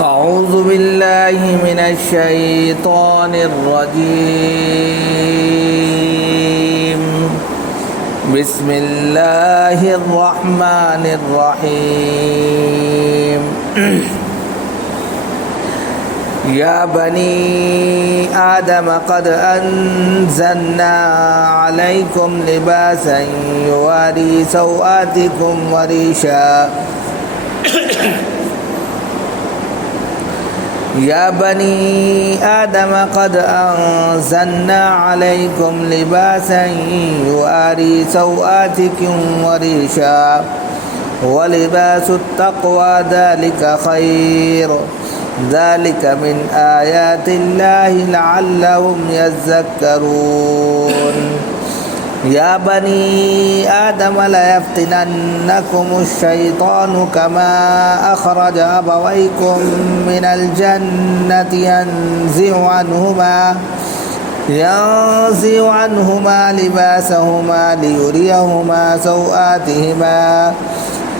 أعوذ بالله من الشيطان الرجيم. بسم الله الرحمن الرحيم. يا بني آدم قد أنزلنا عليكم لباسا يواري سوآتكم وريشا يا بني آدم قد أنزلنا عليكم لباسا يواري سوآتكم وريشا ولباس التقوى ذلك خير ذلك من آيات الله لعلهم يذكرون. يا بني آدم ليفتننكم الشيطان كما أخرج أبويكم من الجنة ينزع عنهما لباسهما ليريهما سوآتهما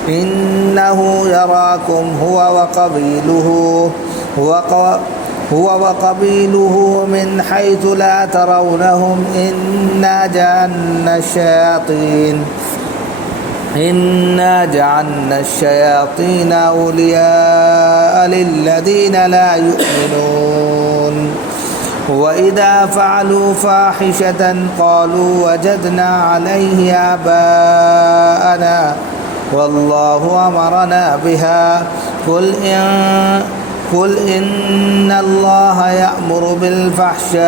إنه يراكم هو وقبيله من حيث لا ترونهم إنا جعلنا الشياطين أولياء للذين لا يؤمنون. وإذا فعلوا فاحشة قالوا وجدنا عليه آباءنا والله أمرنا بها قل إن الله يأمر بالفحشاء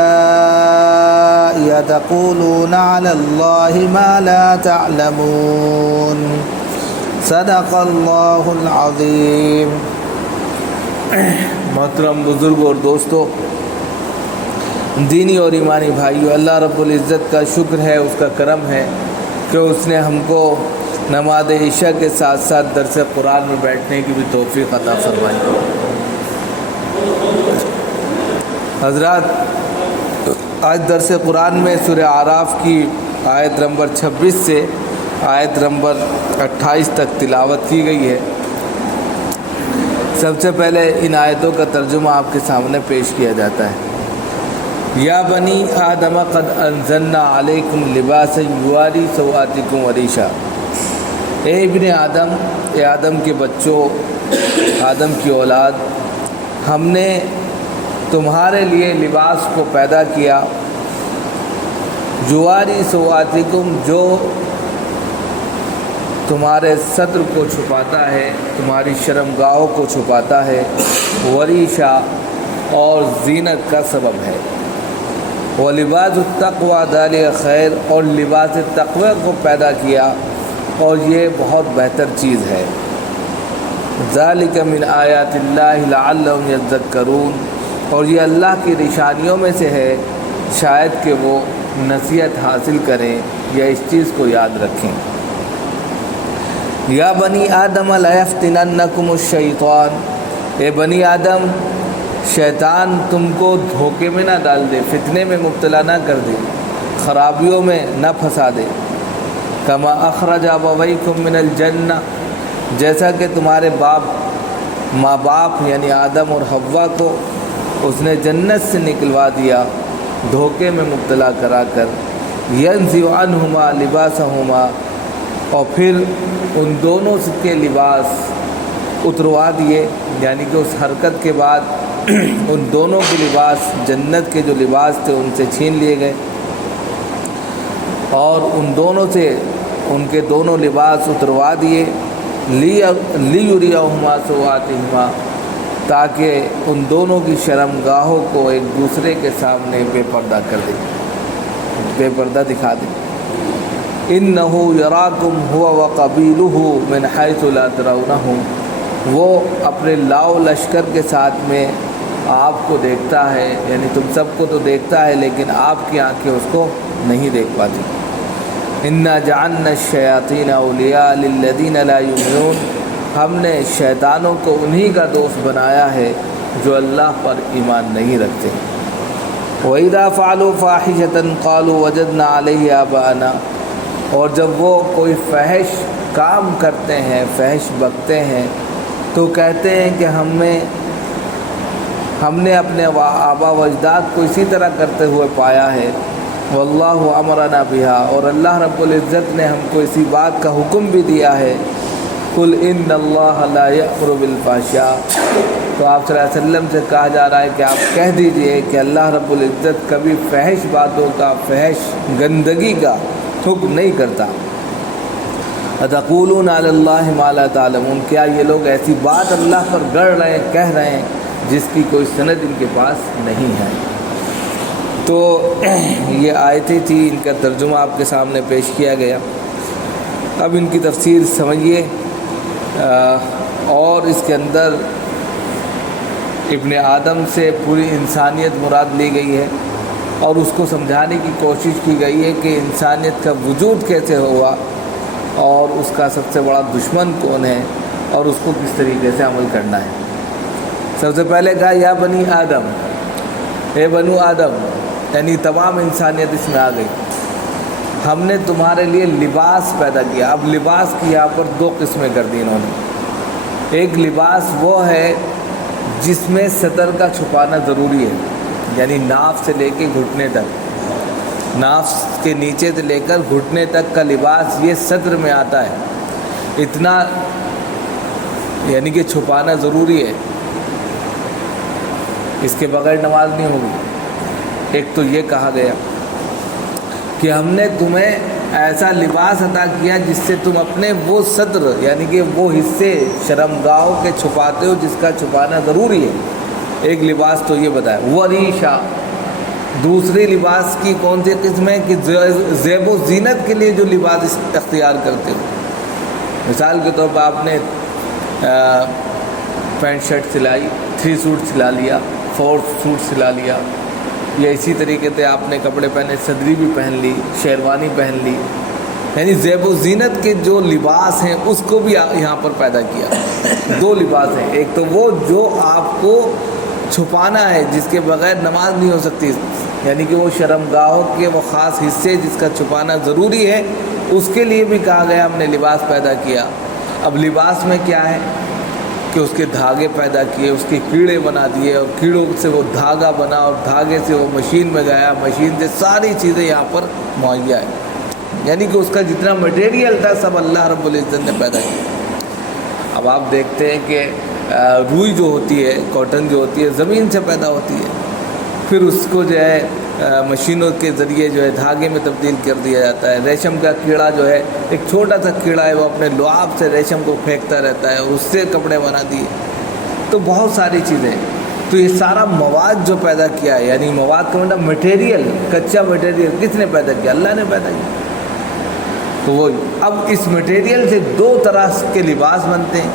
وتقولون على الله ما لا تعلمون. صدق اللہ العظیم. محترم بزرگ اور دوستو، دینی اور ایمانی بھائیو، اللہ رب العزت کا شکر ہے، اس کا کرم ہے کہ اس نے ہم کو نماز عشاء کے ساتھ ساتھ درس قرآن میں بیٹھنے کی بھی توفیق عطا فرمائی. حضرات، آج درس قرآن میں سورہ اعراف کی آیت نمبر 26 سے آیت نمبر 28 تک تلاوت کی گئی ہے. سب سے پہلے ان آیتوں کا ترجمہ آپ کے سامنے پیش کیا جاتا ہے. یا بنی آدم قد انزلنا علیکم لباسا یواری سوآتکم وریشا. اے ابن آدم، اے آدم کے بچوں، آدم کی اولاد، ہم نے تمہارے لیے لباس کو پیدا کیا، یواری سوآتکم، جو تمہارے صدر کو چھپاتا ہے، تمہاری شرمگاہوں کو چھپاتا ہے، وریشا، اور زینت کا سبب ہے. وَلِبَاسُ التَّقْوَى ذَلِكَ خیر، اور لباس تقوی کو پیدا کیا، اور یہ بہت بہتر چیز ہے. ذَلِكَ مِنْ آیَاتِ اللَّهِ لَعَلَّهُمْ يَذَّكَّرُونَ، اور یہ اللہ کی نشانیوں میں سے ہے، شاید کہ وہ نصیحت حاصل کریں یا اس چیز کو یاد رکھیں. یا بنی آدم لَيَفْتِنَنَّكُمُ الشَّيْطَانُ، اے بنی آدم، شیطان تم کو دھوکے میں نہ ڈال دے، فتنے میں مبتلا نہ کر دے، خرابیوں میں نہ پھنسا دے. کما اخرج ابویکم من الجنہ، جیسا کہ تمہارے ماں باپ یعنی آدم اور حوا کو اس نے جنت سے نکلوا دیا دھوکے میں مبتلا کرا کر. ینزع عنہما لباسہما، اور پھر ان دونوں کے لباس اتروا دیے، یعنی کہ اس حرکت کے بعد ان دونوں کے لباس، جنت کے جو لباس تھے، ان سے چھین لیے گئے، اور ان دونوں سے ان کے دونوں لباس اتروا دیے. لیریہما سوآتہما، تاکہ ان دونوں کی شرمگاہوں کو ایک دوسرے کے سامنے بے پردہ کر دے، بے پردہ دکھا دے. انہ یراکم هو وقبیلہ من حیث لا ترونہم، وہ اپنے لاؤ لشکر کے ساتھ میں آپ کو دیکھتا ہے، یعنی تم سب کو تو دیکھتا ہے لیکن آپ کی آنکھیں اس کو نہیں دیکھ پاتی. انا جعلنا الشیاطین اولیاء للذین لا یؤمنون، ہم نے شیطانوں کو انہی کا دوست بنایا ہے جو اللہ پر ایمان نہیں رکھتے. وَإِذَا فَعَلُوا فَاحِشَةً قَالُوا وَجَدْنَا عَلَيْهِ آبَاءَنَا، اور جب وہ کوئی فحش کام کرتے ہیں، فحش بکتے ہیں، تو کہتے ہیں کہ ہم نے اپنے آبا و اجداد کو اسی طرح کرتے ہوئے پایا ہے۔ واللہ امرنا بہا، اور اللہ رب العزت نے ہم کو اسی بات کا حکم بھی دیا ہے۔ قل ان اللہ لا یأمر بالفحشاء، تو آپ صلی اللہ علیہ وسلم سے کہا جا رہا ہے کہ آپ کہہ دیجئے کہ اللہ رب العزت کبھی فحش باتوں کا، فحش گندگی کا حکم نہیں کرتا۔ اتقولون علی اللہ ما لا تعلمون، کیا یہ لوگ ایسی بات اللہ پر گڑھ رہے ہیں، کہہ رہے ہیں جس کی کوئی سند ان کے پاس نہیں ہے۔ تو یہ آیتیں تھی، ان کا ترجمہ آپ کے سامنے پیش کیا گیا۔ اب ان کی تفسیر سمجھیے، اور اس کے اندر ابن آدم سے پوری انسانیت مراد لی گئی ہے، اور اس کو سمجھانے کی کوشش کی گئی ہے کہ انسانیت کا وجود کیسے ہوا، اور اس کا سب سے بڑا دشمن کون ہے، اور اس کو کس طریقے سے عمل کرنا ہے۔ سب سے پہلے کہا یا بنی آدم، اے بنو آدم، یعنی تمام انسانیت اس میں آ گئی۔ ہم نے تمہارے لیے لباس پیدا کیا۔ اب لباس کی یہاں پر دو قسمیں کر دی انہوں نے۔ ایک لباس وہ ہے جس میں سطر کا چھپانا ضروری ہے، یعنی ناف سے لے کے گھٹنے تک، ناف کے نیچے سے لے کر گھٹنے تک کا لباس یہ سطر میں آتا ہے، اتنا یعنی کہ چھپانا ضروری ہے، اس کے بغیر نماز نہیں ہوگی۔ ایک تو یہ کہا گیا کہ ہم نے تمہیں ایسا لباس عطا کیا جس سے تم اپنے وہ سطر، یعنی کہ وہ حصے شرمگاہوں کے چھپاتے ہو جس کا چھپانا ضروری ہے۔ ایک لباس تو یہ بتایا۔ وریشا، دوسری لباس کی کون سی قسم ہے کہ زیب و زینت کے لیے جو لباس اختیار کرتے ہو۔ مثال کے طور پر آپ نے پینٹ شرٹ سلائی، 3 سوٹ سلا لیا، 4 سوٹ سلا لیا، یا اسی طریقے سے آپ نے کپڑے پہنے، صدری بھی پہن لی، شیروانی پہن لی، یعنی زیب و زینت کے جو لباس ہیں اس کو بھی یہاں پر پیدا کیا۔ دو لباس ہیں، ایک تو وہ جو آپ کو چھپانا ہے جس کے بغیر نماز نہیں ہو سکتی، یعنی کہ وہ شرمگاہوں کے وہ خاص حصے جس کا چھپانا ضروری ہے، اس کے لیے بھی کہا گیا ہم نے لباس پیدا کیا۔ اب لباس میں کیا ہے کہ اس کے دھاگے پیدا کیے، اس کے کیڑے بنا دیے، اور کیڑوں سے وہ دھاگا بنا، اور دھاگے سے وہ مشین میں گیا، مشین سے ساری چیزیں یہاں پر مہیا ہے، یعنی کہ اس کا جتنا مٹیریل تھا سب اللہ رب العزت نے پیدا کیا۔ اب آپ دیکھتے ہیں کہ روئی جو ہوتی ہے، کاٹن جو ہوتی ہے، زمین سے پیدا ہوتی ہے، پھر اس کو جو ہے مشینوں کے ذریعے جو ہے دھاگے میں تبدیل کر دیا جاتا ہے۔ ریشم کا کیڑا جو ہے، ایک چھوٹا سا کیڑا ہے، وہ اپنے لعاب سے ریشم کو پھینکتا رہتا ہے، اور اس سے کپڑے بنا دیے۔ تو بہت ساری چیزیں، تو یہ سارا مواد جو پیدا کیا ہے، یعنی مواد کا مطلب مٹیریل، کچا مٹیریل کس نے پیدا کیا؟ اللہ نے پیدا کیا۔ تو وہ اب اس مٹیریل سے 2 طرح کے لباس بنتے ہیں۔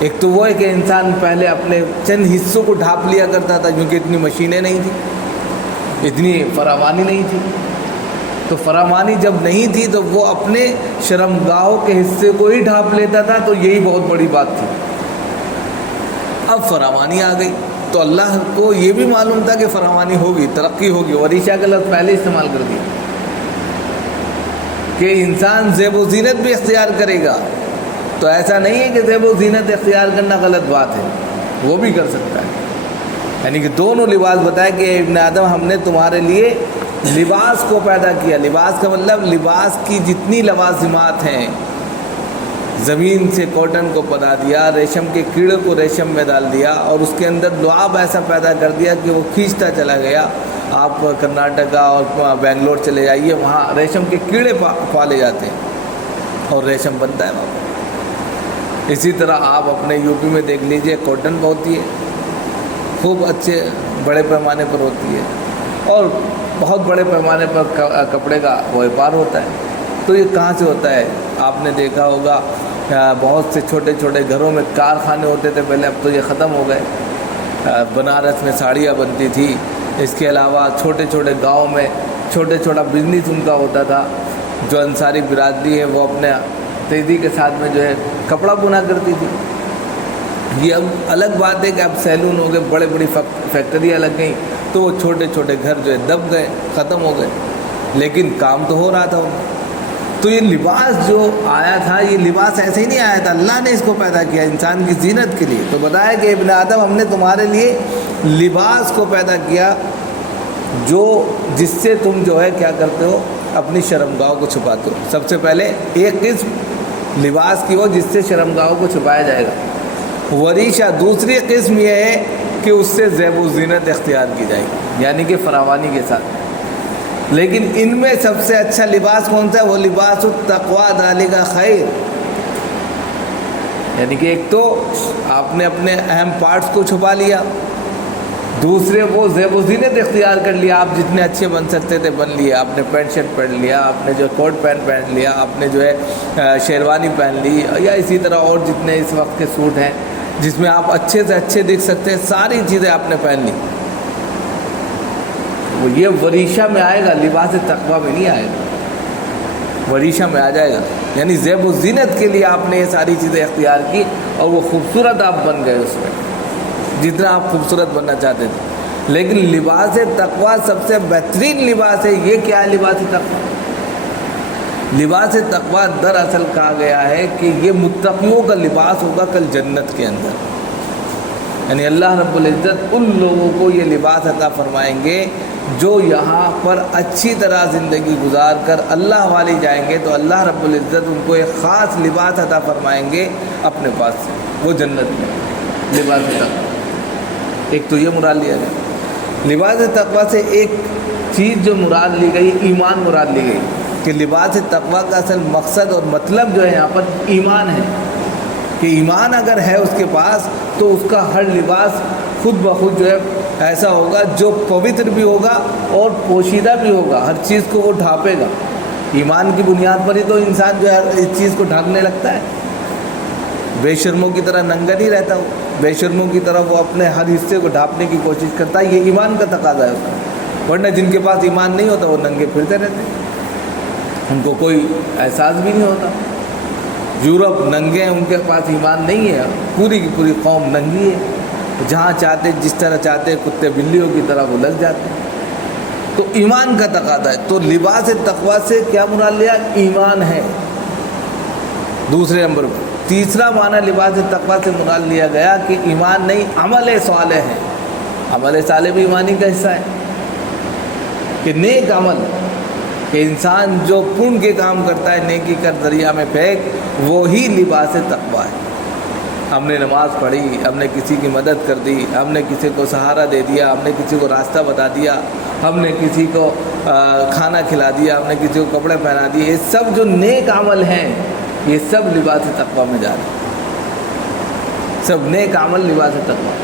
ایک تو وہ ہے کہ انسان پہلے اپنے چند حصوں کو ڈھانپ لیا کرتا تھا، کیونکہ اتنی مشینیں نہیں تھیں، اتنی فراوانی نہیں تھی، تو فراوانی جب نہیں تھی تو وہ اپنے شرمگاہوں کے حصے کو ہی ڈھانپ لیتا تھا، تو یہی بہت بڑی بات تھی۔ اب فراوانی آ گئی تو اللہ کو یہ بھی معلوم تھا کہ فراوانی ہوگی، ترقی ہوگی، وریشہ کا لفظ پہلے استعمال کر دیا کہ انسان زیب و زینت بھی اختیار کرے گا، تو ایسا نہیں ہے کہ زیب و زینت اختیار کرنا غلط بات ہے، وہ بھی کر سکتا ہے۔ یعنی کہ دونوں لباس بتایا کہ ابن آدم ہم نے تمہارے لیے لباس کو پیدا کیا۔ لباس کا مطلب لباس کی جتنی لوازمات ہیں، زمین سے کاٹن کو بنا دیا، ریشم کے کیڑے کو ریشم میں ڈال دیا، اور اس کے اندر لعاب ایسا پیدا کر دیا کہ وہ کھینچتا چلا گیا۔ آپ کرناٹکا اور بنگلور چلے جائیے، وہاں ریشم کے کیڑے پالے جاتے ہیں اور ریشم بنتا ہے وہاں۔ اسی طرح آپ اپنے یو پی میں دیکھ لیجئے، کاٹن ہوتی ہے، خوب اچھے بڑے پیمانے پر ہوتی ہے، اور بہت بڑے پیمانے پر کپڑے کا ویپار ہوتا ہے۔ تو یہ کہاں سے ہوتا ہے؟ آپ نے دیکھا ہوگا بہت سے چھوٹے چھوٹے گھروں میں کارخانے ہوتے تھے پہلے، اب تو یہ ختم ہو گئے۔ بنارس میں ساڑیاں بنتی تھی، اس کے علاوہ چھوٹے چھوٹے گاؤں میں چھوٹا بزنس ان کا ہوتا تھا۔ جو انصاری برادری ہے وہ اپنے تیزی کے ساتھ میں جو ہے کپڑا بنا کرتی تھی۔ یہ اب الگ بات ہے کہ اب سیلون ہو گئے، بڑے بڑی فیکٹریاں لگ گئیں، تو وہ چھوٹے چھوٹے گھر جو ہے دب گئے، ختم ہو گئے، لیکن کام تو ہو رہا تھا ان کا۔ تو یہ لباس جو آیا تھا، یہ لباس ایسے ہی نہیں آیا تھا، اللہ نے اس کو پیدا کیا انسان کی زینت کے لیے۔ تو بتایا کہ ابن آدم ہم نے تمہارے لیے لباس کو پیدا کیا جس سے تم جو ہے کیا کرتے ہو، اپنی شرمگاہوں کو چھپاتے ہو۔ سب سے پہلے ایک قسم لباس کی ہو جس سے شرمگاہوں کو چھپایا جائے گا، وریشہ دوسری قسم یہ ہے کہ اس سے زیب و زینت اختیار کی جائے گی، یعنی کہ فراوانی کے ساتھ۔ لیکن ان میں سب سے اچھا لباس کون سا ہے؟ وہ لباس التقویٰ ذالک خیر، یعنی کہ ایک تو آپ نے اپنے اہم پارٹس کو چھپا لیا، دوسرے وہ زیب و زینت اختیار کر لیا، آپ جتنے اچھے بن سکتے تھے بن لیے، آپ نے پینٹ شرٹ پہن لیا، آپ نے جو کوٹ پینٹ پہن لیا، آپ نے جو ہے شیروانی پہن لی، یا اسی طرح اور جتنے اس وقت کے سوٹ ہیں جس میں آپ اچھے سے اچھے دکھ سکتے ہیں، ساری چیزیں آپ نے پہن لی۔ وہ یہ وریشہ میں آئے گا، لباس تقویٰ میں نہیں آئے گا، وریشہ میں آ جائے گا، یعنی زیب و زینت کے لیے آپ نے یہ ساری چیزیں اختیار کی اور وہ خوبصورت آپ بن گئے اس میں، جتنا آپ خوبصورت بننا چاہتے تھے۔ لیکن لباس تقویٰ سب سے بہترین لباس ہے۔ یہ کیا ہے لباس تقویٰ؟ لباس تقویٰ دراصل کہا گیا ہے کہ یہ متقیوں کا لباس ہوگا کل جنت کے اندر، یعنی اللہ رب العزت ان لوگوں کو یہ لباس عطا فرمائیں گے جو یہاں پر اچھی طرح زندگی گزار کر اللہ والی جائیں گے، تو اللہ رب العزت ان کو ایک خاص لباس عطا فرمائیں گے اپنے پاس سے، وہ جنت میں لباس تقویٰ۔ ایک تو یہ مراد لیا گیا۔ لباس تقویٰ سے ایک چیز جو مراد لی گئی، ایمان مراد لی گئی، کہ لباس تقویٰ کا اصل مقصد اور مطلب جو ہے یہاں پر ایمان ہے، کہ ایمان اگر ہے اس کے پاس تو اس کا ہر لباس خود بخود جو ہے ایسا ہوگا جو پوتر بھی ہوگا اور پوشیدہ بھی ہوگا، ہر چیز کو وہ ڈھانپے گا۔ ایمان کی بنیاد پر ہی تو انسان جو ہے اس چیز کو ڈھانپنے لگتا ہے، بے شرموں کی طرح ننگا نہیں رہتا، وہ بے شرموں کی طرح وہ اپنے ہر حصے کو ڈھانپنے کی کوشش کرتا ہے، یہ ایمان کا تقاضا ہے اس کا۔ ورنہ جن کے پاس ایمان نہیں ہوتا وہ ننگے پھرتے رہتے، ان کو کوئی احساس بھی نہیں ہوتا۔ یورپ ننگے ہیں، ان کے پاس ایمان نہیں ہے، پوری کی پوری قوم ننگی ہے، جہاں چاہتے جس طرح چاہتے کتے بلیوں کی طرح وہ لگ جاتے ہیں۔ تو ایمان کا تقاضا ہے۔ تو لباس تقویٰ سے کیا مراد لیا؟ ایمان ہے دوسرے نمبر پر۔ تیسرا معنی لباس تقویٰ سے مراد لیا گیا کہ ایمان نہیں، عمل صالح ہے۔ عمل صالح بھی ایمانی کا حصہ ہے، کہ نیک عمل، کہ انسان جو پن کے کام کرتا ہے نیکی کر دریا میں پھینک، وہی لباس تقویٰ ہے۔ ہم نے نماز پڑھی، ہم نے کسی کی مدد کر دی، ہم نے کسی کو سہارا دے دیا، ہم نے کسی کو راستہ بتا دیا، ہم نے کسی کو کھانا کھلا دیا، ہم نے کسی کو کپڑے پہنا دیے، یہ سب جو نیک عمل ہیں یہ سب لباس تقویٰ میں جا رہے ہیں، سب نیک عمل لباس تقویٰ۔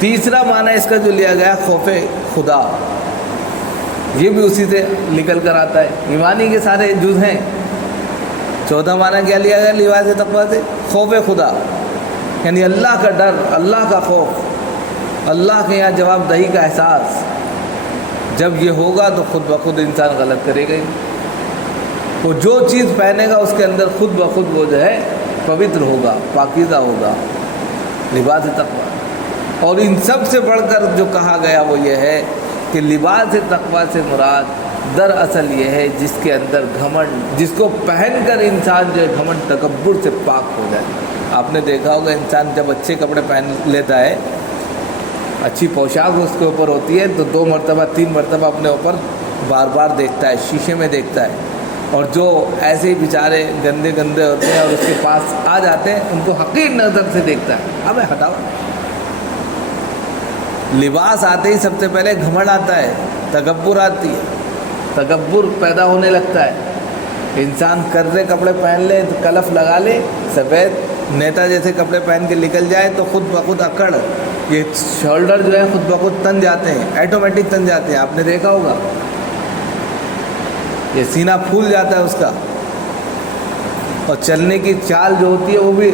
تیسرا معنی اس کا جو لیا گیا خوف خدا، یہ بھی اسی سے نکل کر آتا ہے، ایمانی کے سارے جز ہیں۔ چوتھا معنی کیا لیا گیا لباس تقویٰ سے؟ خوف خدا، یعنی اللہ کا ڈر، اللہ کا خوف، اللہ کے یہاں جواب دہی کا احساس۔ جب یہ ہوگا تو خود بخود انسان غلط کرے گا ہی، وہ جو چیز پہنے گا اس کے اندر خود بخود وہ جو ہے پوتر ہوگا، پاکیزہ ہوگا، لباس تقویٰ۔ اور ان سب سے بڑھ کر جو کہا گیا وہ یہ ہے کہ لباس تقویٰ سے مراد دراصل یہ ہے جس کے اندر گھمنڈ، جس کو پہن کر انسان جو ہے گھمنڈ تکبر سے پاک ہو جائے۔ آپ نے دیکھا ہوگا انسان جب اچھے کپڑے پہن لیتا ہے، اچھی پوشاک اس کے اوپر ہوتی ہے، تو 2 مرتبہ 3 مرتبہ اپنے اوپر بار بار دیکھتا ہے، شیشے میں دیکھتا ہے۔ اور جو ایسے ہی بیچارے گندے گندے ہوتے ہیں اور اس کے پاس آ جاتے ہیں، ان کو حقیر نظر سے دیکھتا ہے، ابے ہٹاؤ۔ لباس آتے ہی سب سے پہلے گھمنڈ آتا ہے، تکبر آتی ہے، تکبر پیدا ہونے لگتا ہے۔ انسان کرے کپڑے پہن لے، کلف لگا لے، سفید نیتا جیسے کپڑے پہن کے نکل جائے تو خود بخود اکڑ، یہ شولڈر جو ہے خود بخود تن جاتے ہیں، ایٹومیٹک تن جاتے ہیں، آپ نے دیکھا ہوگا، یہ سینہ پھول جاتا ہے اس کا، اور چلنے کی چال جو ہوتی ہے وہ بھی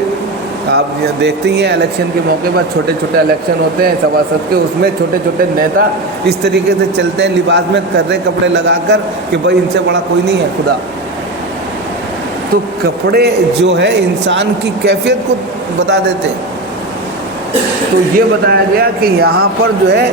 آپ دیکھتے ہی ہیں، الیکشن کے موقع پر چھوٹے چھوٹے الیکشن ہوتے ہیں سباست کے، اس میں چھوٹے چھوٹے نیتا اس طریقے سے چلتے ہیں لباس میں کرے کپڑے لگا کر کہ بھائی ان سے بڑا کوئی نہیں ہے خدا۔ تو کپڑے جو ہے انسان کی کیفیت کو بتا دیتے ہیں۔ تو یہ بتایا گیا کہ یہاں پر جو ہے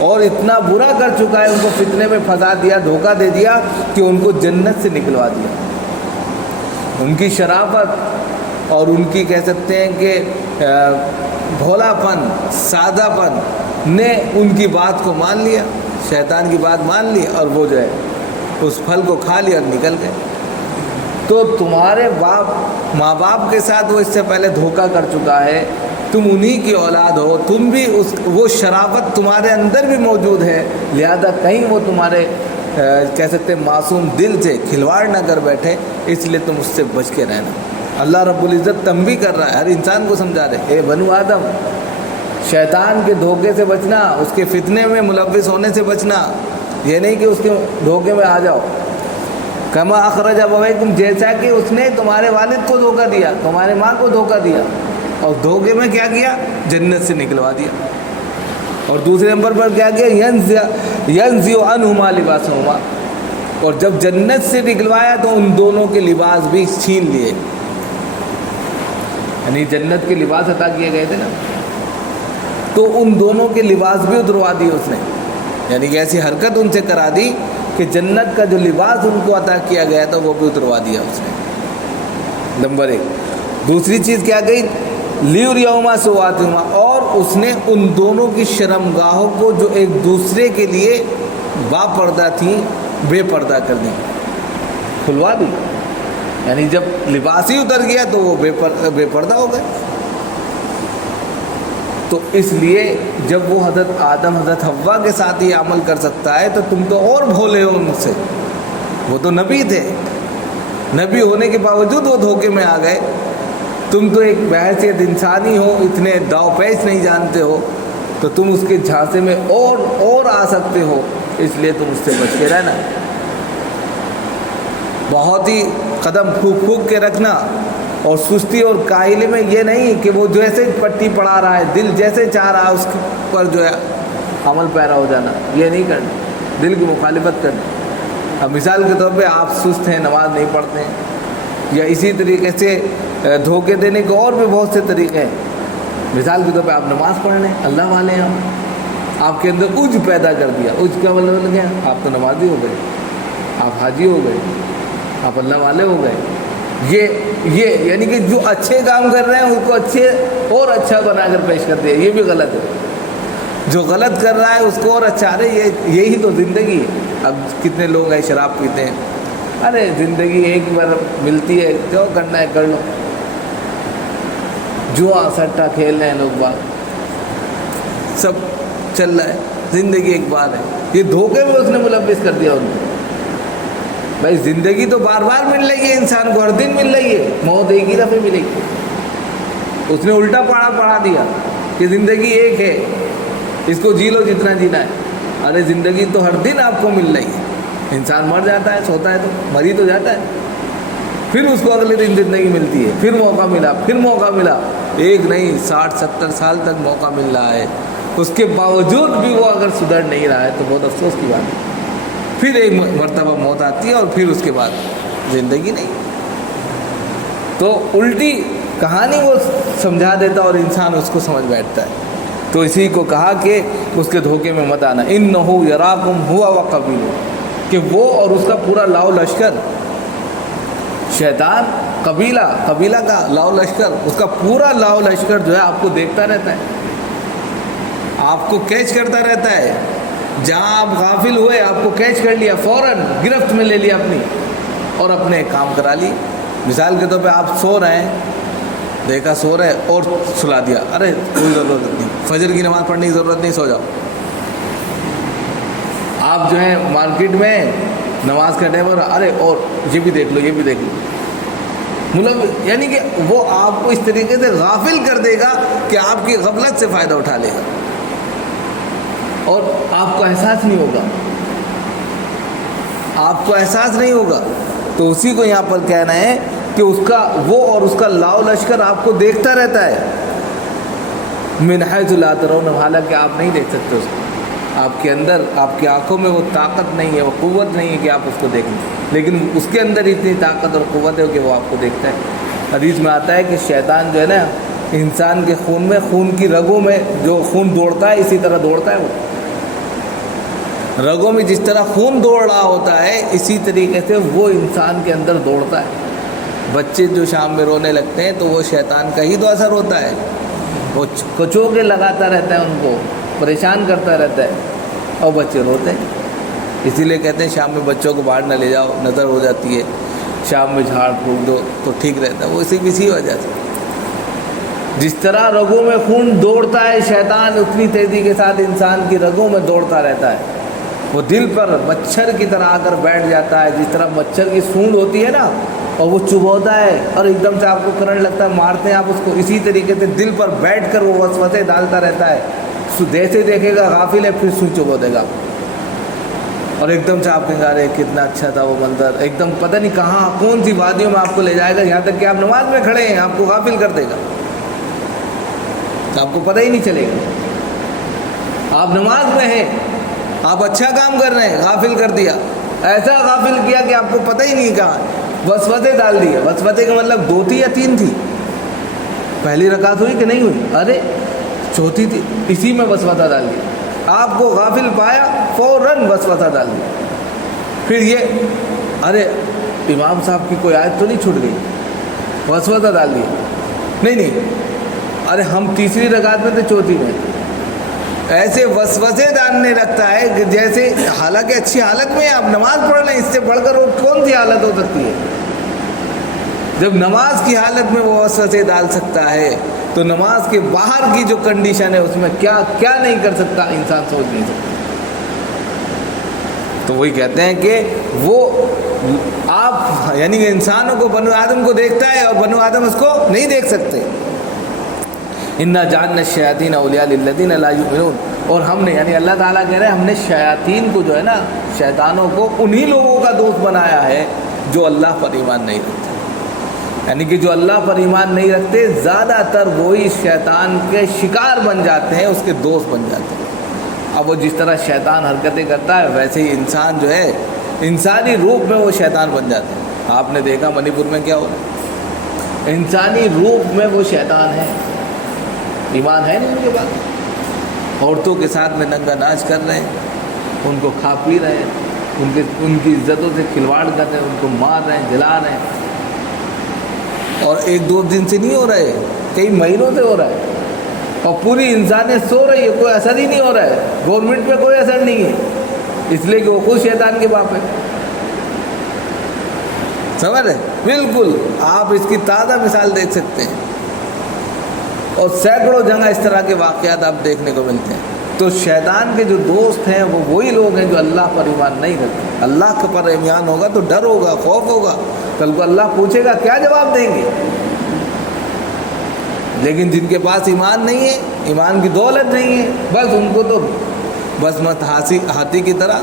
اور اتنا برا کر چکا ہے، ان کو فتنے میں پھنسا دیا، دھوکہ دے دیا کہ ان کو جنت سے نکلوا دیا۔ ان کی شرافت اور ان کی کہہ سکتے ہیں کہ بھولا پن، سادہ پن نے ان کی بات کو مان لیا، شیطان کی بات مان لی، اور وہ جو ہے اس پھل کو کھا لیا اور نکل گئے۔ تو تمہارے ماں باپ کے ساتھ وہ اس سے پہلے دھوکہ کر چکا ہے، تم انہی کی اولاد ہو، تم بھی وہ شرافت تمہارے اندر بھی موجود ہے، لہذا کہیں وہ تمہارے کہہ سکتے ہیں معصوم دل سے کھلواڑ نہ کر بیٹھے، اس لیے تم اس سے بچ کے رہنا۔ اللہ رب العزت تنبیہ کر رہا ہے، ہر انسان کو سمجھا رہے، اے بنو آدم، شیطان کے دھوکے سے بچنا، اس کے فتنے میں ملوث ہونے سے بچنا، یہ نہیں کہ اس کے دھوکے میں آ جاؤ۔ کما اخرج ابویکم، جیسا کہ اس نے تمہارے والد کو دھوکہ دیا، تمہارے ماں کو دھوکہ دیا، اور دھوکے میں کیا کیا؟ جنت سے نکلوا دیا۔ اور دوسرے نمبر پر کیا کیا؟ ینزع عنہما لباسہما، اور جب جنت سے نکلوایا تو ان دونوں کے لباس بھی چھین لیے، یعنی جنت کے لباس عطا کیے گئے تھے نا، تو ان دونوں کے لباس بھی اتروا دیے اس نے، یعنی کہ ایسی حرکت ان سے کرا دی کہ جنت کا جو لباس ان کو عطا کیا گیا تھا وہ بھی اتروا دیا اس نے، نمبر 1۔ دوسری چیز کیا گئی؟ لیریہما سوآتہما، اور اس نے ان دونوں کی شرمگاہوں کو جو ایک دوسرے کے لیے با پردہ تھیں بے پردہ کر دی، کھلوا دی، یعنی جب لباس ہی اتر گیا تو وہ بے پردہ ہو گئے۔ تو اس لیے جب وہ حضرت آدم حضرت حوا کے ساتھ یہ عمل کر سکتا ہے تو تم تو اور بھولے ہو ان سے، وہ تو نبی تھے، نبی ہونے کے باوجود وہ دھوکے میں آ گئے، تم تو ایک بحیثیت انسانی ہو، اتنے داؤ پیچ نہیں جانتے ہو، تو تم اس کے جھانسے میں اور آ سکتے ہو، اس لیے تم اس سے بچ کے رہنا۔ بہت ہی قدم پھونک کے رکھنا، اور سستی اور کاہلی میں یہ نہیں کہ وہ جیسے پٹی پڑھا رہا ہے، دل جیسے چاہ رہا ہے اس پر جو ہے عمل پیرا ہو جانا، یہ نہیں کرنا، دل کی مخالفت کرنا۔ اب مثال کے طور پہ آپ سست ہیں، نماز نہیں پڑھتے ہیں، یا اسی طریقے سے دھوکے دینے کے اور بھی بہت سے طریقے ہیں۔ مثال کے طور پہ آپ نماز پڑھ رہے ہیں، اللہ والے ہیں آپ کے اندر عجب پیدا کر دیا، عجب کا مطلب کیا؟ آپ تو نمازی ہو گئے، آپ حاجی ہو گئے، آپ اللہ والے ہو گئے۔ یہ یعنی کہ جو اچھے کام کر رہے ہیں اس کو اچھے اور اچھا بنا کر پیش کر دیا، یہ بھی غلط ہے۔ جو غلط کر رہا ہے اس کو اور اچھا، ارے یہی تو زندگی ہے۔ اب کتنے لوگ ہیں شراب پیتے ہیں، ارے زندگی ایک بار ملتی ہے، جو کرنا ہے کر لو، جوا سٹا کھیل رہے ہیں لوگ، بات سب چل رہا ہے، زندگی ایک بار ہے، یہ دھوکے میں اس نے ملوث کر دیا ان کو۔ بھائی زندگی تو بار بار مل رہی ہے انسان کو، ہر دن مل رہی ہے، موت ایک ہی دفعہ ملے گی۔ اس نے الٹا پڑھا دیا کہ زندگی ایک ہے، اس کو جی لو جتنا جینا ہے۔ ارے زندگی تو ہر دن آپ کو مل رہی ہے، انسان مر جاتا ہے، سوتا ہے تو مر ہی تو جاتا ہے، پھر اس کو اگلے دن زندگی ملتی ہے، پھر موقع ملا، پھر موقع ملا، ایک نہیں 60-70 سال تک موقع مل رہا ہے، اس کے باوجود بھی وہ اگر سدھر نہیں رہا ہے تو بہت افسوس کی بات ہے۔ پھر ایک مرتبہ موت آتی ہے اور پھر اس کے بعد زندگی نہیں۔ تو الٹی کہانی وہ سمجھا دیتا اور انسان اس کو سمجھ بیٹھتا ہے۔ تو اسی کو کہا کہ اس کے دھوکے میں مت آنا، انہ یراکم ہوا وقبیلہ، کہ وہ اور اس کا پورا لاؤ لشکر، شیطان قبیلہ کا لاؤ لشکر، اس کا پورا لاؤ لشکر جو ہے آپ کو دیکھتا رہتا ہے، آپ کو کیچ کرتا رہتا ہے، جہاں آپ غافل ہوئے آپ کو کیچ کر لیا، فوراً گرفت میں لے لیا اپنی، اور اپنے کام کرا لی۔ مثال کے طور پہ آپ سو رہے ہیں، دیکھا سو رہے اور سلا دیا، ارے کوئی ضرورت نہیں، فجر کی نماز پڑھنے کی ضرورت نہیں، سو جاؤ۔ آپ جو ہے مارکیٹ میں نماز کا ٹائم ہو رہا، ارے اور یہ بھی دیکھ لو، یہ بھی دیکھ لو، مطلب یعنی کہ وہ آپ کو اس طریقے سے غافل کر دے گا کہ آپ کی غفلت سے فائدہ اٹھا لے گا اور آپ کو احساس نہیں ہوگا، آپ کو احساس نہیں ہوگا۔ تو اسی کو یہاں پر کہنا ہے کہ اس کا وہ اور اس کا لاؤ لشکر آپ کو دیکھتا رہتا ہے، من حیث لا ترون، حالانکہ آپ نہیں دیکھ سکتے اس کو، آپ کے اندر، آپ کی آنکھوں میں وہ طاقت نہیں ہے، وہ قوت نہیں ہے کہ آپ اس کو دیکھیں، لیکن اس کے اندر اتنی طاقت اور قوت ہے کہ وہ آپ کو دیکھتا ہے۔ حدیث میں آتا ہے کہ شیطان جو ہے نا انسان کے خون میں، خون کی رگوں میں جو خون دوڑتا ہے اسی طرح دوڑتا ہے وہ، رگوں میں جس طرح خون دوڑ رہا ہوتا ہے اسی طریقے سے وہ انسان کے اندر دوڑتا ہے۔ بچے جو شام میں رونے لگتے ہیں تو وہ شیطان کا ہی تو اثر ہوتا ہے، وہ کچو کے لگاتا رہتا ہے، ان کو پریشان کرتا رہتا ہے اور بچے روتے ہیں۔ اسی لیے کہتے ہیں شام میں بچوں کو باہر نہ لے جاؤ، نظر ہو جاتی ہے، شام میں جھاڑ پھونک دو تو ٹھیک رہتا ہے۔ وہ اسی وجہ سے جس طرح رگوں میں خون دوڑتا ہے شیطان اتنی تیزی کے ساتھ انسان کی رگوں میں دوڑتا رہتا ہے، وہ دل پر مچھر کی طرح آ کر بیٹھ جاتا ہے۔ جس طرح مچھر کی سونڈ ہوتی ہے نا اور وہ چبھوتا ہے اور ایک دم سے آپ کو کرنٹ لگتا ہے، مارتے ہیں آپ اس کو، اسی طریقے سے دل پر بیٹھ کر وہ وسوسے ڈالتا رہتا ہے۔ جیسے دیکھے گا غافل ہے پھر سو چبھو دے گا اور ایک دم سے آپ کہیں گے ارے کتنا اچھا تھا وہ منظر، ایک دم پتہ نہیں کہاں کون سی وادیوں میں آپ کو لے جائے گا، یہاں تک کہ آپ نماز میں کھڑے ہیں آپ کو غافل کر دے گا، آپ کو پتہ ہی نہیں چلے گا۔ آپ نماز میں ہیں، آپ اچھا کام کر رہے ہیں، غافل کر دیا، ایسا غافل کیا کہ آپ کو پتہ ہی نہیں کہاں، وسوسے ڈال دیے۔ وسوسے کا مطلب 2 تھی یا 3 تھی؟ پہلی رکعت ہوئی کہ نہیں ہوئی؟ ارے چوتھی تھی، اسی میں وسوسہ ڈال دیا، آپ کو غافل پایا فوراً وسوسہ ڈال دیا۔ پھر یہ ارے امام صاحب کی کوئی آیت تو نہیں چھوٹ گئی، وسوسہ ڈال دیا، نہیں ارے ہم تیسری رکعت میں تھے چوتھی میں، ایسے وسوسے ڈالنے لگتا ہے کہ جیسے حالانکہ اچھی حالت میں آپ نماز پڑھ لیں، اس سے بڑھ کر وہ کون سی حالت ہو سکتی ہے؟ جب نماز کی حالت میں وہ وسوسے ڈال سکتا ہے تو نماز کے باہر کی جو کنڈیشن ہے اس میں کیا کیا نہیں کر سکتا انسان سوچ نہیں سکتا۔ تو وہی کہتے ہیں کہ وہ آپ یعنی کہ انسانوں کو بنو آدم کو دیکھتا ہے اور بنو آدم اس کو نہیں دیکھ سکتے۔ انا جعلنا الشیاطین اولیاء للذین لا یؤمنون، اور ہم نے یعنی اللہ تعالیٰ کہہ رہے ہیں ہم نے شیاطین کو جو ہے نا شیطانوں کو انہی لوگوں کا دوست بنایا ہے جو اللہ پر ایمان نہیں رکھتے، یعنی کہ جو اللہ پر ایمان نہیں رکھتے زیادہ تر وہی شیطان کے شکار بن جاتے ہیں، اس کے دوست بن جاتے ہیں۔ اب وہ جس طرح شیطان حرکتیں کرتا ہے ویسے ہی انسان جو ہے انسانی روپ میں وہ شیطان بن جاتے ہیں۔ آپ نے دیکھا منی پور میں کیا ہو رہا ہے، انسانی روپ میں وہ شیطان ہے، ایمان ہے نہیں ان کے پاس، عورتوں کے ساتھ میں ننگا ناچ کر رہے ہیں، ان کو کھا پی رہے ہیں، ان کی عزتوں سے کھلواڑ کر رہے ہیں، ان کو مار رہے ہیں، جلا رہے ہیں، اور 1-2 دن سے نہیں ہو رہا ہے، کئی مہینوں سے ہو رہا ہے، اور پوری انسانیت سو رہی ہے، کوئی اثر ہی نہیں ہو رہا ہے، گورنمنٹ پہ کوئی اثر نہیں ہے، اس لیے کہ وہ خود شیطان کے باپ ہے۔ سمجھ رہے؟ بالکل آپ اس کی تازہ مثال دیکھ سکتے ہیں، اور سینکڑوں جگہ اس طرح کے واقعات آپ دیکھنے کو ملتے ہیں۔ تو شیطان کے جو دوست ہیں وہ وہی لوگ ہیں جو اللہ پر ایمان نہیں رکھتے۔ اللہ کے پر ایمان ہوگا تو ڈر ہوگا، خوف ہوگا، کل کو اللہ پوچھے گا کیا جواب دیں گے؟ لیکن جن کے پاس ایمان نہیں ہے، ایمان کی دولت نہیں ہے، بس ان کو تو بس مت ہاتھی کی طرح،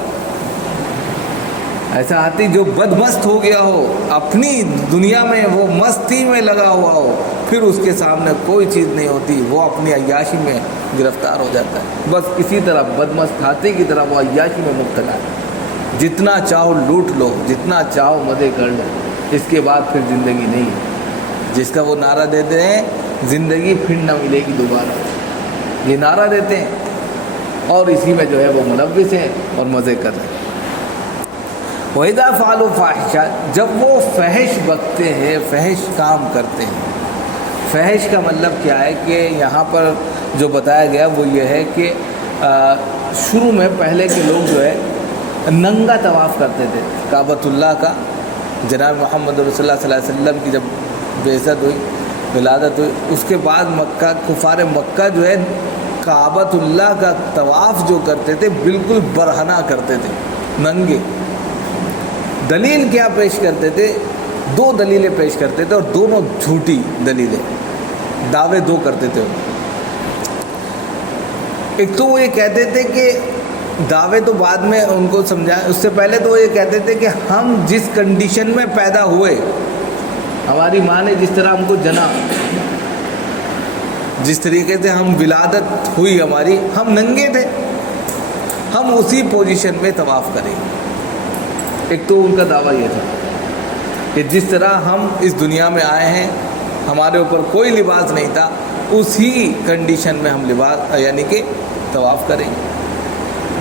ایسا ہاتھی جو بدمست ہو گیا ہو، اپنی دنیا میں وہ مستی میں لگا ہوا ہو، پھر اس کے سامنے کوئی چیز نہیں ہوتی، وہ اپنی عیاشی میں گرفتار ہو جاتا ہے۔ بس اسی طرح بدمست ہاتھی کی طرح وہ عیاشی میں مبتلا ہے، جتنا چاہو لوٹ لو، جتنا چاہو مزے کر لو، اس کے بعد پھر زندگی نہیں ہے۔ جس کا وہ نعرہ دیتے ہیں زندگی پھر نہ ملے گی دوبارہ، یہ نعرہ دیتے ہیں اور اسی میں جو ہے وہ ملوث ہیں اور مزے کر رہے ہیں۔ وَإِذَا فَعَلُوا فَاحِشَةً، جب وہ فحش بکتے ہیں، فحش کام کرتے ہیں۔ فحش کا مطلب کیا ہے کہ یہاں پر جو بتایا گیا وہ یہ ہے کہ شروع میں پہلے کے لوگ جو ہے ننگا طواف کرتے تھے کعبۃ اللہ کا۔ جناب محمد رسول اللہ صلی اللہ علیہ وسلم کی جب بعثت ہوئی، ولادت ہوئی، اس کے بعد مکہ کفار مکہ جو ہے کعبۃ اللہ کا طواف جو کرتے تھے بالکل برہنہ کرتے تھے، ننگے۔ دلیل کیا پیش کرتے تھے؟ 2 دلیلیں پیش کرتے تھے اور دونوں جھوٹی دلیلیں، دعوے 2 کرتے تھے۔ ایک تو وہ یہ کہتے تھے کہ دعوے تو بعد میں ان کو سمجھائیں، اس سے پہلے تو وہ یہ کہتے تھے کہ ہم جس کنڈیشن میں پیدا ہوئے، ہماری ماں نے جس طرح ہم کو جنا، جس طریقے سے ہم ولادت ہوئی ہماری، ہم ننگے تھے، ہم اسی پوزیشن میں طواف کریں۔ ایک تو ان کا دعویٰ یہ تھا کہ جس طرح ہم اس دنیا میں آئے ہیں، ہمارے اوپر کوئی لباس نہیں تھا، اسی کنڈیشن میں ہم لباس یعنی کہ طواف کریں۔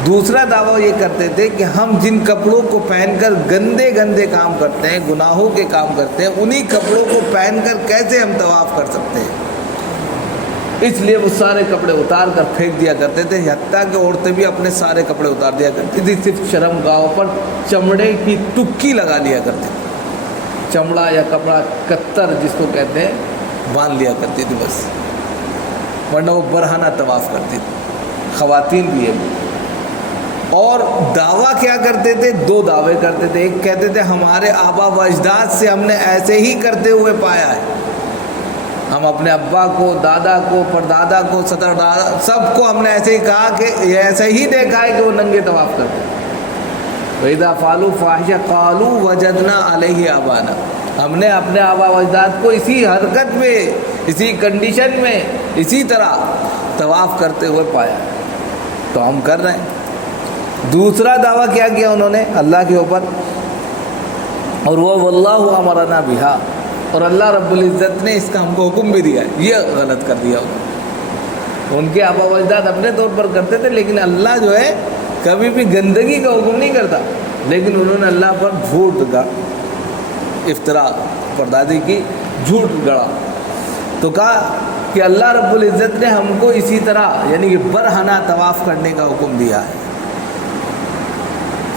دوسرا دعویٰ یہ کرتے تھے کہ ہم جن کپڑوں کو پہن کر گندے گندے کام کرتے ہیں، گناہوں کے کام کرتے ہیں، انہی کپڑوں کو پہن کر کیسے ہم طواف کر سکتے ہیں؟ اس لیے وہ سارے کپڑے اتار کر پھینک دیا کرتے تھے، حتیٰ کہ عورتیں بھی اپنے سارے کپڑے اتار دیا کرتی تھی، صرف شرم گاہوں پر چمڑے کی ٹکی لگا لیا کرتے تھے، چمڑا یا کپڑا کتر جس کو کہتے ہیں باندھ لیا کرتی تھی بس، ورنہ وہ برہنہ طواف کرتی تھی، خواتین بھی ہے۔ اور دعویٰ کیا کرتے تھے؟ دو دعوے کرتے تھے، ایک کہتے تھے ہمارے آبا و اجداد سے ہم نے ایسے ہی کرتے ہوئے پایا ہے، ہم اپنے ابا کو، دادا کو، پردادا کو، سب کو ہم نے ایسے ہی کہا کہ ایسے ہی دیکھا ہے کہ وہ ننگے طواف کرتے ہیں۔ وَإِذَا فَعَلُوا فَاحِشَةً قَالُوا وَجَدْنَا عَلَيْهِ آبَانَا، ہم نے اپنے آبا و اجداد کو اسی حرکت میں، اسی کنڈیشن میں، اسی طرح طواف کرتے ہوئے پایا، تو ہم کر رہے ہیں۔ دوسرا دعویٰ کیا کیا انہوں نے اللہ کے اوپر؟ اور وہ واللہ امرنا بہا، اور اللہ رب العزت نے اس کا ہم کو حکم بھی دیا ہے، یہ غلط کر دیا ان کے آبا و اجداد اپنے طور پر کرتے تھے، لیکن اللہ جو ہے کبھی بھی گندگی کا حکم نہیں کرتا، لیکن انہوں نے اللہ پر جھوٹ گا، افترا، پردادی کی جھوٹ گڑا، تو کہا کہ اللہ رب العزت نے ہم کو اسی طرح یعنی کہ برہنہ طواف کرنے کا حکم دیا ہے۔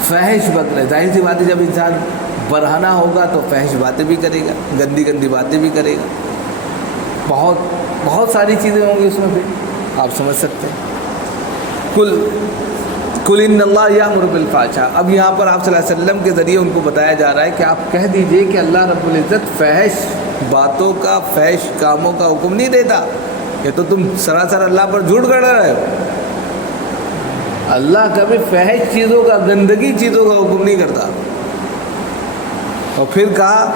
فحش بکرے، ظاہر سی بات ہے جب انسان برہنہ ہوگا تو فحش باتیں بھی کرے گا، گندی گندی باتیں بھی کرے گا، بہت ساری چیزیں ہوں گی اس میں، پھر آپ سمجھ سکتے ہیں۔ کل ان اللہ یامر بالفحشاء، اب یہاں پر آپ صلی اللہ علیہ وسلم کے ذریعے ان کو بتایا جا رہا ہے کہ آپ کہہ دیجئے کہ اللہ رب العزت فحش باتوں کا، فحش کاموں کا حکم نہیں دیتا، یہ تو تم سراسر اللہ پر جھوٹ گڑ رہے ہو۔ اللہ کبھی فحش چیزوں کا، گندگی چیزوں کا حکم نہیں کرتا۔ اور پھر کہا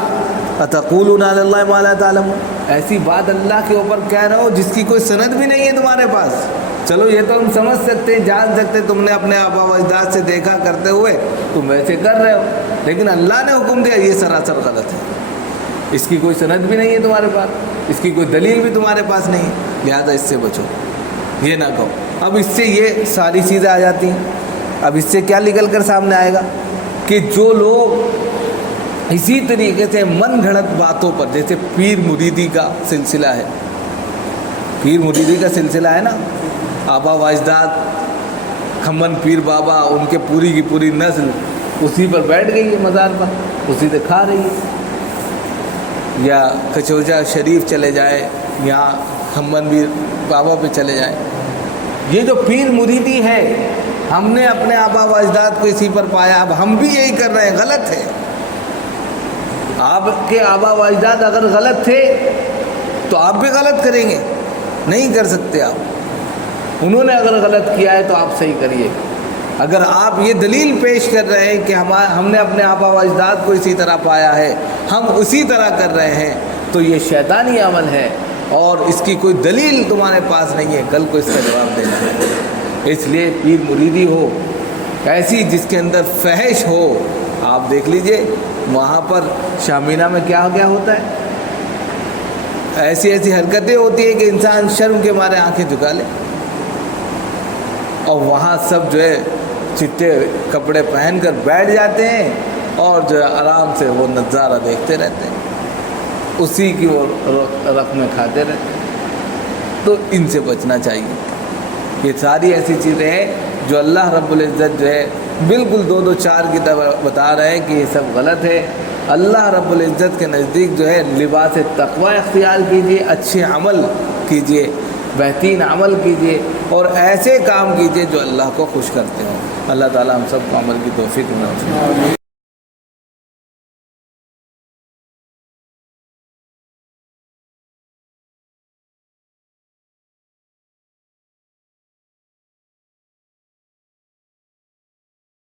اتقولون علی اللہ ما لا تعلمون، ایسی بات اللہ کے اوپر کہہ رہے ہو جس کی کوئی سند بھی نہیں ہے تمہارے پاس۔ چلو یہ تو ہم سمجھ سکتے ہیں، جان سکتے ہیں، تم نے اپنے آبا و اجداد سے دیکھا کرتے ہوئے تم ویسے کر رہے ہو، لیکن اللہ نے حکم دیا یہ سراسر غلط ہے، اس کی کوئی سند بھی نہیں ہے تمہارے پاس، اس کی کوئی دلیل بھی تمہارے پاس نہیں ہے، لہذا اس سے بچو، یہ نہ کہو۔ اب اس سے یہ ساری چیزیں آ جاتی ہیں۔ اب اس سے کیا نکل کر سامنے آئے گا کہ جو لوگ اسی طریقے سے من گھڑت باتوں پر، جیسے پیر مریدی کا سلسلہ ہے، پیر مریدی کا سلسلہ ہے نا، آبا و اجداد کھمن پیر بابا، ان کے پوری کی پوری نسل اسی پر بیٹھ گئی ہے، مزار پر اسی سے کھا رہی ہے، یا کچوجا شریف چلے جائے یا کھمن پیر بابا پہ چلے جائیں، یہ جو پیر مریدی ہے، ہم نے اپنے آبا و اجداد کو اسی پر پایا، اب ہم بھی یہی کر رہے ہیں، غلط ہے۔ آپ کے آبا و اجداد اگر غلط تھے تو آپ بھی غلط کریں گے؟ نہیں کر سکتے آپ۔ انہوں نے اگر غلط کیا ہے تو آپ صحیح کریے۔ اگر آپ یہ دلیل پیش کر رہے ہیں کہ ہم نے اپنے آبا و اجداد کو اسی طرح پایا ہے، ہم اسی طرح کر رہے ہیں، تو یہ شیطانی عمل ہے اور اس کی کوئی دلیل تمہارے پاس نہیں ہے، کل کو اس کا جواب دینا ہے۔ اس لیے پیر مریدی ہو ایسی جس کے اندر فحش ہو، آپ دیکھ لیجئے وہاں پر شامینہ میں کیا ہوتا ہے، ایسی ایسی حرکتیں ہوتی ہیں کہ انسان شرم کے مارے آنکھیں جھکا لے، اور وہاں سب جو ہے چٹے کپڑے پہن کر بیٹھ جاتے ہیں اور جو ہے آرام سے وہ نظارہ دیکھتے رہتے ہیں، اسی کی وہ رقمیں کھاتے رہتے ہیں۔ تو ان سے بچنا چاہیے۔ یہ ساری ایسی چیزیں ہیں جو اللہ رب العزت جو ہے بالکل 2-2-4 کی طرح بتا رہے ہیں کہ یہ سب غلط ہے۔ اللہ رب العزت کے نزدیک جو ہے لباس تقوی اختیار کیجئے، اچھے عمل کیجئے، بہترین عمل کیجئے اور ایسے کام کیجئے جو اللہ کو خوش کرتے ہوں۔ اللہ تعالی ہم سب کو عمل کی توفیق عطا فرمائے۔